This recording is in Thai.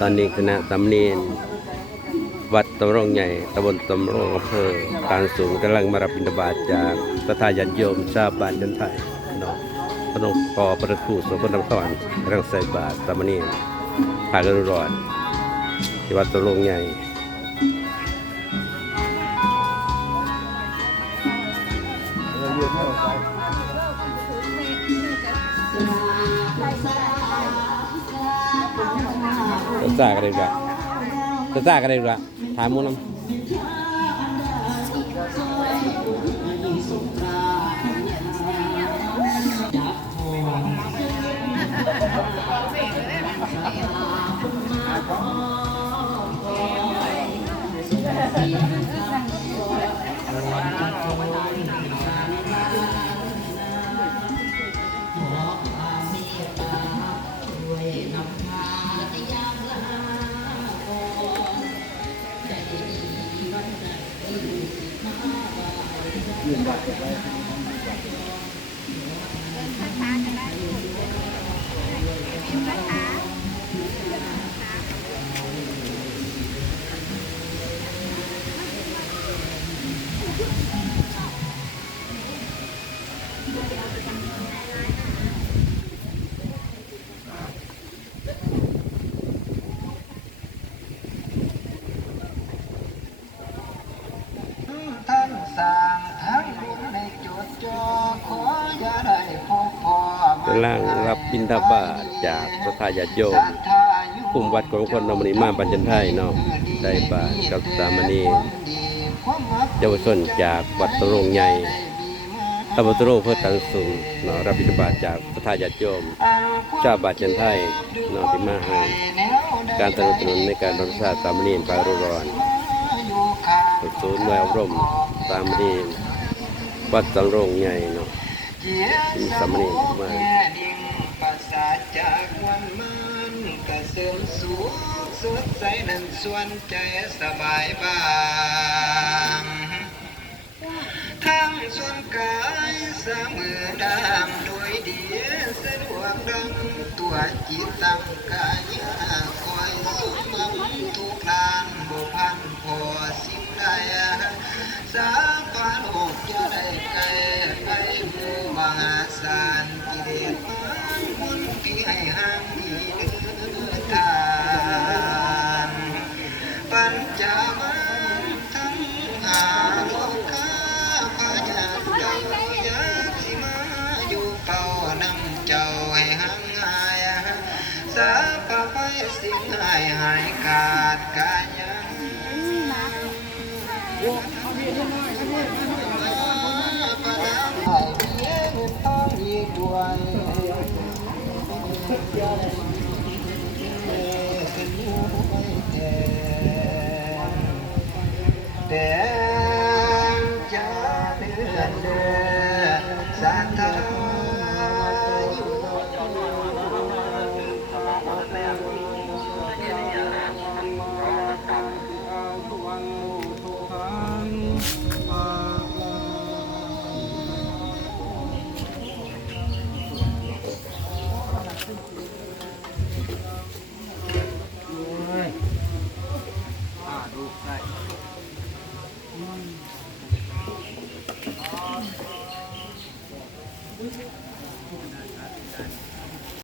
ตอนนี้คณะตำเนียนวัดตำรงใหญ่ตำบลตำรงอำเภอการสูงกำลังมารับบิณฑบาตจากพระทายันโยมชาวบ้านยันไทยเนาะพนมปอประตูสมพนำสวรรค์รังใส่บาตรตำเนียนทากรุรอนที่วัดตำรงใหญ่ จะจ่ากันเลยดีกว่าจะจ่ากันเลยดีกว่าถามมูน้ำานำลังรับบิณฑบาตจากพระทายาโยมกลุ่มวัดของคนนมนีมาปัญจันไทยเนาะได้บาตรกับสามณีเยาวชนจากวัดตะโรงใหญ่ตำบลตะโรเพื่อตันสูงเนาะรับบิณฑบาตจากพระทายาโยมชาวบาดจันไทยเนาะที่มาให้การสนับสนุนในการรักษาสามณีปารุรอนศูนย์หน่วยอบรมสามณีวัดตะโรงใหญ่เนาะ สามเณรมาภาษาจากวันมันกระเสริมสูงสดใสนั้นส่วนใจสบายบางทั้งส่วนกายสามมือดามโดยดีสะดวกดังตัวจิตตั้งกายคอยสุขมันทุกลานบุพันพอสิ่งใด สาปาโลกจะได้ไกลไกลหมู่มหาศาลกิเลสมันมุนปีให้ห่างมีเดินทางปัญจมันทั้งหาโลกาพยาเจ้ายาสิมาอยู่เป่านำเจ้าให้ห่างหายสาปะไปสิ่งหายหายขาดกายัง แดงจะเดือนเดือสาธ